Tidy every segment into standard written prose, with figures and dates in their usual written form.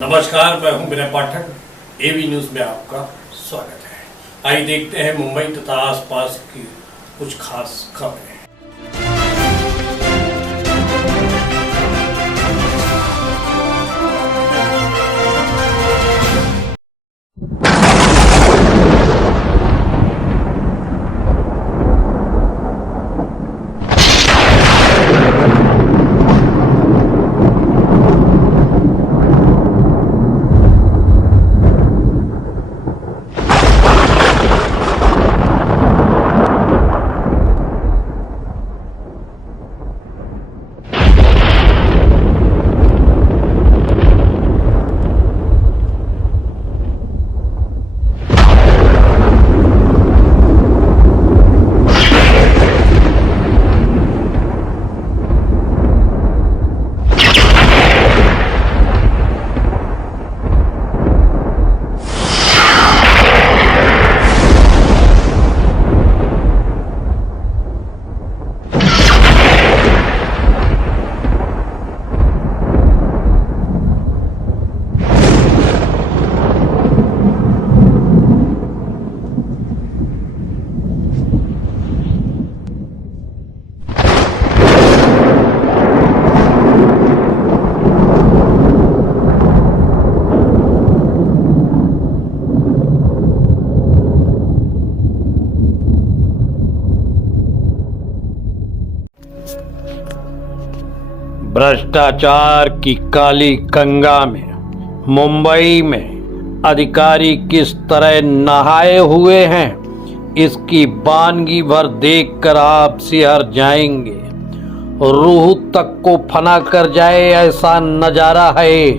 नमस्कार, मैं हूं विनय पाठक। एवी न्यूज में आपका स्वागत है। आइए देखते हैं मुंबई तथा आसपास की कुछ खास खबरें। भ्रष्टाचार की काली गंगा में मुंबई में अधिकारी किस तरह नहाए हुए हैं, इसकी वानगी भर देखकर आप सिहर जाएंगे। रूह तक को फना कर जाए ऐसा नजारा है।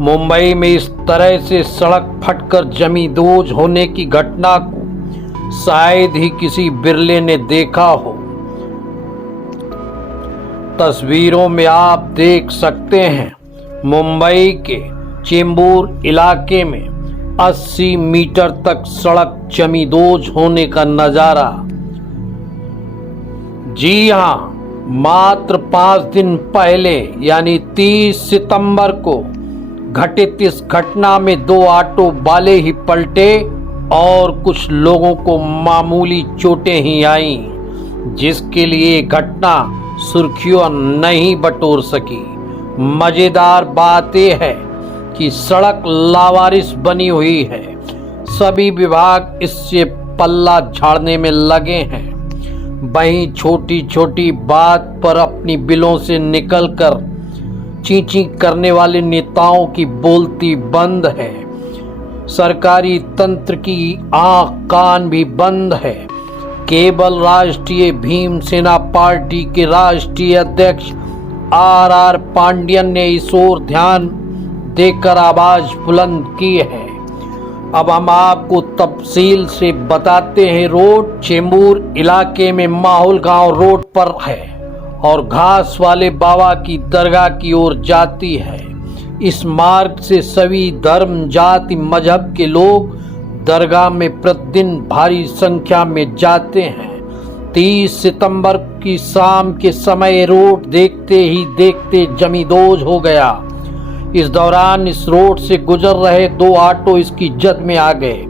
मुंबई में इस तरह से सड़क फटकर जमींदोज होने की घटना को शायद ही किसी बिरले ने देखा हो। तस्वीरों में आप देख सकते हैं मुंबई के चेंबूर इलाके में 80 मीटर तक सड़क जमींदोज होने का नजारा। जी हां, मात्र 5 दिन पहले यानी 30 सितंबर को घटित इस घटना में 2 ऑटो वाले ही पलटे और कुछ लोगों को मामूली चोटें ही आईं, जिसके लिए घटना सुर्खियों नहीं बटोर सकी। मजेदार बात यह है कि सड़क लावारिस बनी हुई है। सभी विभाग इससे पल्ला झाड़ने में लगे हैं। वहीं छोटी छोटी बात पर अपनी बिलों से निकलकर चींची करने वाले नेताओं की बोलती बंद है। सरकारी तंत्र की आंख कान भी बंद है। केवल राष्ट्रीय भीमसेना पार्टी के राष्ट्रीय अध्यक्ष आर पांडियन ने इस ओर ध्यान देकर आवाज बुलंद की है। अब हम आपको तफसील से बताते हैं। रोड चेंबूर इलाके में माहौल गांव रोड पर है और घास वाले बाबा की दरगाह की ओर जाती है। इस मार्ग से सभी धर्म जाति मजहब के लोग दरगाह में प्रतिदिन भारी संख्या में जाते हैं। 30 सितंबर की शाम के समय रोड देखते ही देखते जमींदोज हो गया। इस दौरान इस रोड से गुजर रहे 2 ऑटो इसकी जद में आ गए।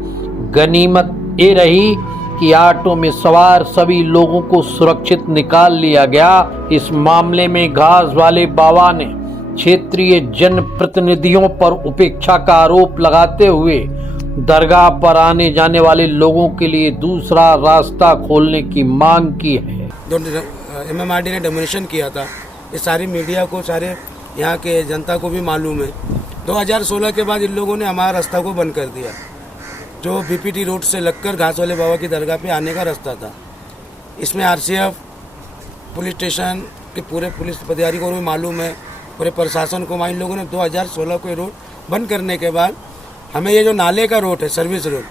गनीमत ये रही कि ऑटो में सवार सभी लोगों को सुरक्षित निकाल लिया गया। इस मामले में घास वाले बाबा ने क्षेत्रीय जनप्रतिनिधियों पर उपेक्षा का आरोप लगाते हुए दरगाह पर आने जाने वाले लोगों के लिए दूसरा रास्ता खोलने की मांग की है। जो MMRD ने डेमोनेशन किया था, ये सारी मीडिया को, सारे यहाँ के जनता को भी मालूम है। 2016 के बाद इन लोगों ने हमारा रास्ता को बंद कर दिया, जो BPT रोड से लगकर घास वाले बाबा की दरगाह पे आने का रास्ता था। इसमें RCF पुलिस स्टेशन के पूरे पुलिस अधिकारी को भी मालूम है, पूरे प्रशासन को। इन लोगों ने 2016 को रोड बंद करने के बाद हमें ये जो नाले का रोड है, सर्विस रोड,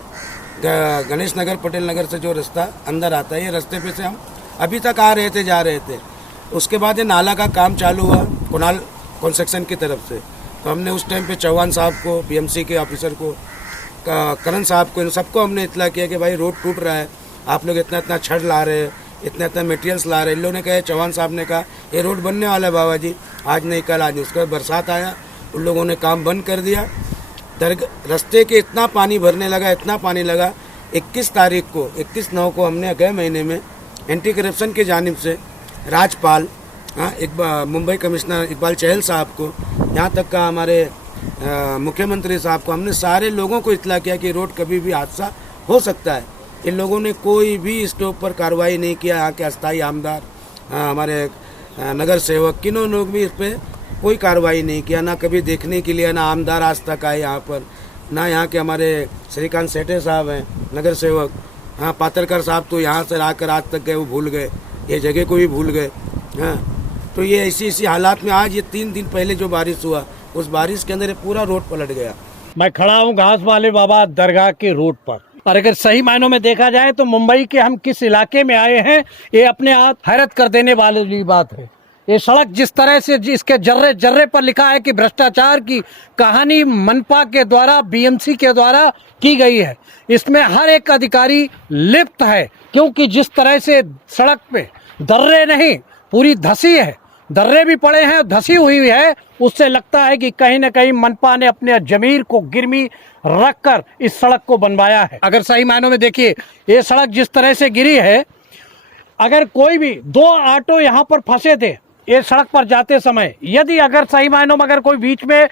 गणेश नगर पटेल नगर से जो रास्ता अंदर आता है, ये रास्ते पे से हम अभी तक आ रहे थे, जा रहे थे। उसके बाद ये नाला का काम चालू हुआ कुणाल कंस्ट्रक्शन की तरफ से। तो हमने उस टाइम पे चौहान साहब को, BMC के ऑफिसर को, करण साहब को, सबको हमने इतला किया कि भाई रोड टूट रहा है, आप लोग इतना इतना छड़ ला रहे हैं, इतना इतना मटेरियल्स ला रहे हैं। इन लोगों ने कहा, चौहान साहब ने कहा ये रोड बनने वाला है बाबा जी, आज नहीं कल आज। उसके बाद बरसात आया उन लोगों ने काम बंद कर दिया। रास्ते के इतना पानी भरने लगा, इतना पानी लगा। 21/9 को हमने अगले महीने में एंटी करप्शन की जानिब से राजपाल, मुंबई कमिश्नर इकबाल चहल साहब को, यहाँ तक का हमारे मुख्यमंत्री साहब को, हमने सारे लोगों को इत्तला किया कि रोड कभी भी हादसा हो सकता है। इन लोगों ने कोई भी इसके ऊपर कार्रवाई नहीं किया। यहाँ के अस्थायी आमदार, हमारे नगर सेवक, किन्हों ने भी इस पर कोई कार्रवाई नहीं किया। ना कभी देखने के लिए ना आमदार आज तक आए यहाँ पर, ना यहाँ के हमारे श्रीकांत सेठे साहब हैं नगर सेवक। हाँ, पातरकर साहब तो यहाँ से आकर आज तक गए, वो भूल गए, ये जगह को भी भूल गए। हाँ, तो ये इसी हालात में आज ये 3 दिन पहले जो बारिश हुआ, उस बारिश के अंदर ये पूरा रोड पलट गया। मैं खड़ा हूँ घास वाले बाबा दरगाह के रोड पर, और अगर सही मायनों में देखा जाए तो मुंबई के हम किस इलाके में आए हैं, ये अपने आप हैरत कर देने वाली बात है। ये सड़क जिस तरह से, जिसके जर्रे जर्रे पर लिखा है कि भ्रष्टाचार की कहानी मनपा के द्वारा, बीएमसी के द्वारा की गई है, इसमें हर एक अधिकारी लिप्त है। क्योंकि जिस तरह से सड़क पे दर्रे नहीं, पूरी धसी है, दर्रे भी पड़े हैं, धसी हुई है, उससे लगता है कि कहीं न कहीं मनपा ने अपने जमीर को गिरवी रखकर इस सड़क को बनवाया है। अगर सही मायनों में देखिए, ये सड़क जिस तरह से गिरी है, अगर कोई भी 2 ऑटो यहाँ पर फंसे थे ये सड़क पर जाते समय, यदि अगर सही मायनों में अगर कोई बीच में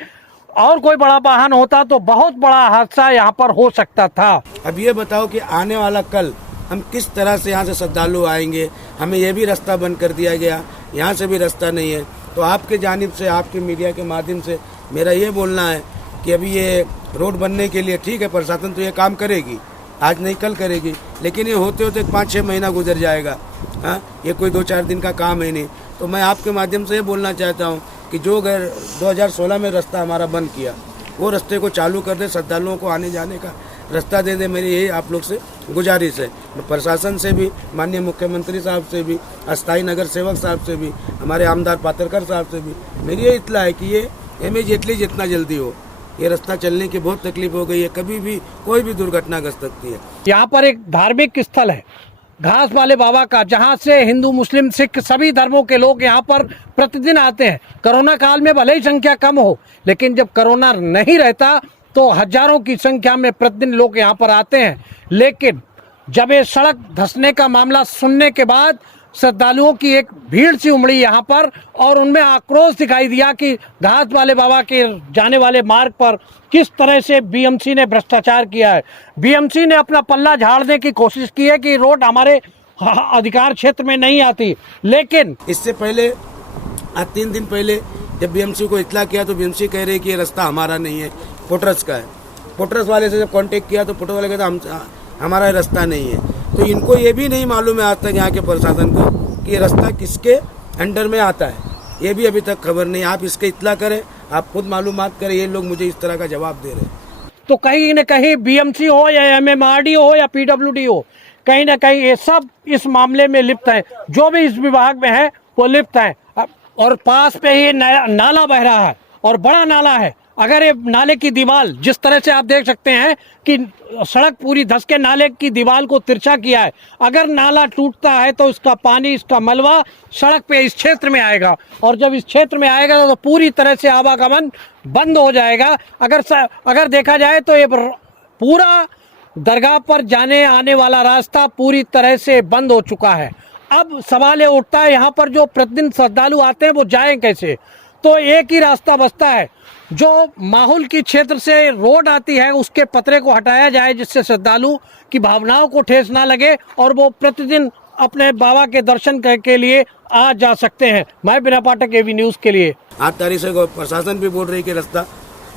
और कोई बड़ा वाहन होता तो बहुत बड़ा हादसा यहाँ पर हो सकता था। अब ये बताओ कि आने वाला कल हम किस तरह से यहाँ से श्रद्धालु आएंगे। हमें ये भी रास्ता बंद कर दिया गया, यहाँ से भी रास्ता नहीं है। तो आपके जानिब से, आपके मीडिया के माध्यम से मेरा ये बोलना है कि अभी ये रोड बनने के लिए ठीक है, प्रशासन तो ये काम करेगी, आज नहीं कल करेगी, लेकिन ये होते होते 5-6 महीना गुजर जाएगा। हाँ, ये कोई 2-4 दिन का काम है नहीं। तो मैं आपके माध्यम से ये बोलना चाहता हूँ कि जो 2016 में रास्ता हमारा बंद किया, वो रास्ते को चालू कर दे, श्रद्धालुओं को आने जाने का रास्ता दे दे। मेरी यही आप लोग से गुजारिश है। प्रशासन से भी, माननीय मुख्यमंत्री साहब से भी, अस्थायी नगर सेवक साहब से भी, हमारे आमदार पातरकर साहब से भी मेरी ये इत्तला है कि ये एम जेटली जितना जल्दी हो, ये रास्ता चलने की बहुत तकलीफ हो गई है, कभी भी कोई भी दुर्घटना घट सकती है। यहाँ पर एक धार्मिक स्थल है घास वाले बाबा का, जहाँ से हिंदू, मुस्लिम, सिख सभी धर्मों के लोग यहाँ पर प्रतिदिन आते हैं। कोरोना काल में भले ही संख्या कम हो, लेकिन जब कोरोना नहीं रहता तो हजारों की संख्या में प्रतिदिन लोग यहाँ पर आते हैं। लेकिन जब ये सड़क धंसने का मामला सुनने के बाद श्रद्धालुओं की एक भीड़ सी उमड़ी यहाँ पर, और उनमें आक्रोश दिखाई दिया कि घास वाले बाबा के जाने वाले मार्ग पर किस तरह से बीएमसी ने भ्रष्टाचार किया है। बीएमसी ने अपना पल्ला झाड़ने की कोशिश की है कि रोड हमारे अधिकार क्षेत्र में नहीं आती, लेकिन इससे पहले आज 3 दिन पहले जब बीएमसी को इत्तला किया तो बीएमसी कह रही कि ये रास्ता हमारा नहीं है, पोटरस का है। पोटरस वाले से जब कांटेक्ट किया तो पोटरस वाले कहते हमारा रास्ता नहीं है। तो इनको ये भी नहीं मालूम है आज तक, यहाँ के प्रशासन को, कि ये रास्ता किसके अंडर में आता है, ये भी अभी तक खबर नहीं। आप इसके इत्तला करें, आप खुद मालूमात करें। ये लोग मुझे इस तरह का जवाब दे रहे हैं। तो कहीं न कहीं बीएमसी हो या एमएमआरडी हो या पीडब्ल्यूडी हो, कहीं ना कहीं ये सब इस मामले में लिप्त है। जो भी इस विभाग में है वो लिप्त है। और पास पे ही नाला बह रहा है, और बड़ा नाला है। अगर ये नाले की दीवार, जिस तरह से आप देख सकते हैं कि सड़क पूरी धंस के नाले की दीवार को तिरछा किया है, अगर नाला टूटता है तो इसका पानी, इसका मलबा सड़क पे इस क्षेत्र में आएगा, और जब इस क्षेत्र में आएगा तो पूरी तरह से आवागमन बंद हो जाएगा। अगर देखा जाए तो ये पूरा दरगाह पर जाने आने वाला रास्ता पूरी तरह से बंद हो चुका है। अब सवाल ये उठता है, यहाँ पर जो प्रतिदिन श्रद्धालु आते हैं वो जाएं कैसे? तो एक ही रास्ता बचता है, जो माहौल की क्षेत्र से रोड आती है उसके पतरे को हटाया जाए, जिससे श्रद्धालु की भावनाओं को ठेस ना लगे और वो प्रतिदिन अपने बाबा के दर्शन के लिए आ जा सकते हैं। मैं बिना पाठक एवी न्यूज़ के लिए। 8 तारीख से प्रशासन भी बोल रही कि रास्ता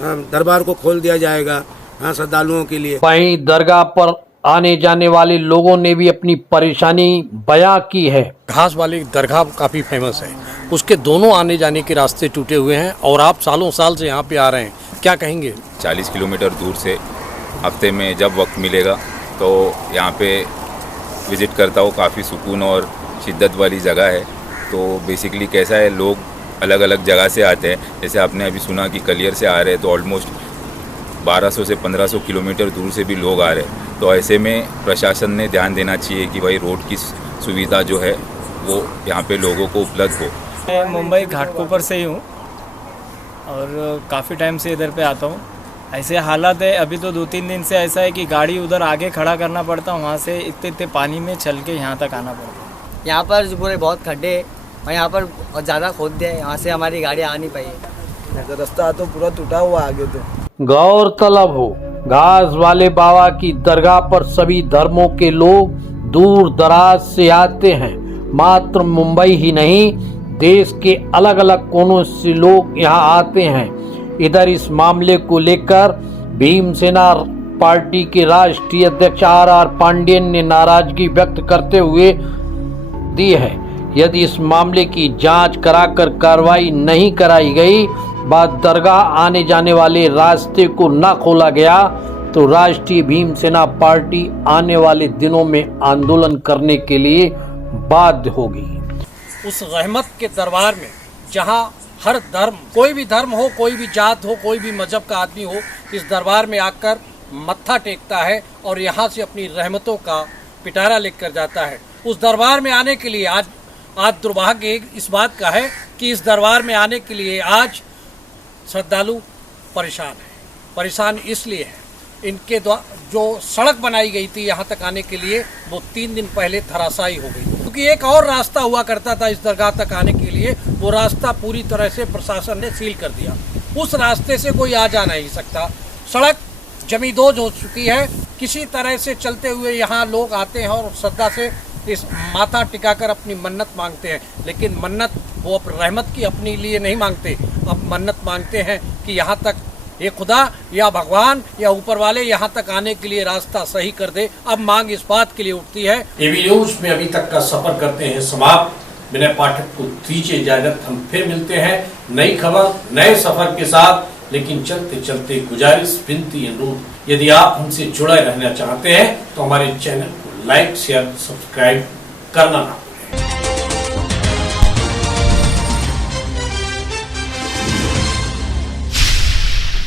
दरबार को खोल दिया जाएगा श्रद्धालुओं के लिए। वहीं दरगाह पर आने जाने वाले लोगों ने भी अपनी परेशानी बयां की है। घास वाली दरगाह काफ़ी फेमस है, उसके दोनों आने जाने के रास्ते टूटे हुए हैं, और आप सालों साल से यहाँ पे आ रहे हैं, क्या कहेंगे? 40 किलोमीटर दूर से हफ्ते में जब वक्त मिलेगा तो यहाँ पे विज़िट करता हूँ। काफ़ी सुकून और शिद्दत वाली जगह है। तो बेसिकली कैसा है, लोग अलग अलग जगह से आते हैं। जैसे आपने अभी सुना कि कलियर से आ रहे हैं, तो ऑलमोस्ट 1200 से 1500 किलोमीटर दूर से भी लोग आ रहे हैं। तो ऐसे में प्रशासन ने ध्यान देना चाहिए कि भाई रोड की सुविधा जो है वो यहाँ पे लोगों को उपलब्ध हो। मैं मुंबई घाटकोपर से ही हूँ, और काफ़ी टाइम से इधर पे आता हूँ। ऐसे हालात है, अभी तो 2-3 दिन से ऐसा है कि गाड़ी उधर आगे खड़ा करना पड़ता, वहाँ से इतने पानी में चल के यहाँ तक आना पड़ता है। यहाँ पर जो पूरे बहुत खड्डे हैं और यहाँ पर ज़्यादा खोद है, यहाँ से हमारी गाड़ी आ नहीं पाई। रास्ता तो पूरा टूटा हुआ आगे तो। गौरतलब हो, घास वाले बाबा की दरगाह पर सभी धर्मों के लोग दूर दराज से आते हैं। मात्र मुंबई ही नहीं, देश के अलग अलग कोनों से लोग यहाँ आते हैं। इधर इस मामले को लेकर भीमसेना पार्टी के राष्ट्रीय अध्यक्ष आर पांडेयन ने नाराजगी व्यक्त करते हुए दी है। यदि इस मामले की जांच कराकर कार्रवाई नहीं कराई गई, बाद दरगाह आने जाने वाले रास्ते को न खोला गया, तो राष्ट्रीय भीमसेना पार्टी आने वाले दिनों में आंदोलन करने के लिए बाध्य होगी। उस रहमत के दरबार में जहां हर धर्म, कोई भी धर्म हो, कोई भी जात हो, कोई भी मजहब का आदमी हो, इस दरबार में आकर मत्था टेकता है और यहाँ से अपनी रहमतों का पिटारा लेकर जाता है। उस दरबार में आने के लिए आज दुर्भाग्य इस बात का है कि इस दरबार में आने के लिए आज श्रद्धालु परेशान है। परेशान इसलिए है, इनके द्वारा जो सड़क बनाई गई थी यहाँ तक आने के लिए, वो 3 दिन पहले धराशायी हो गई, क्योंकि एक और रास्ता हुआ करता था इस दरगाह तक आने के लिए, वो रास्ता पूरी तरह से प्रशासन ने सील कर दिया। उस रास्ते से कोई आ जा नहीं सकता। सड़क जमींदोज हो चुकी है। किसी तरह से चलते हुए यहाँ लोग आते हैं और श्रद्धा से इस माथा टिकाकर अपनी मन्नत मांगते हैं, लेकिन मन्नत वो रहमत की अपने लिए नहीं मांगते। अब मन्नत मांगते हैं कि यहाँ तक ये खुदा या भगवान या ऊपर वाले यहाँ तक आने के लिए रास्ता सही कर दे। अब मांग इस बात के लिए उठती है। एबी न्यूज में अभी तक का सफर करते हैं समाप्त। विनय पाठक को दीजिए इजाजत। हम फिर मिलते हैं नई खबर, नए सफर के साथ। लेकिन चलते चलते गुजारिश, विनती, अनुरोध, यदि आप हमसे जुड़े रहना चाहते हैं तो हमारे चैनल को लाइक, शेयर, सब्सक्राइब करना ना।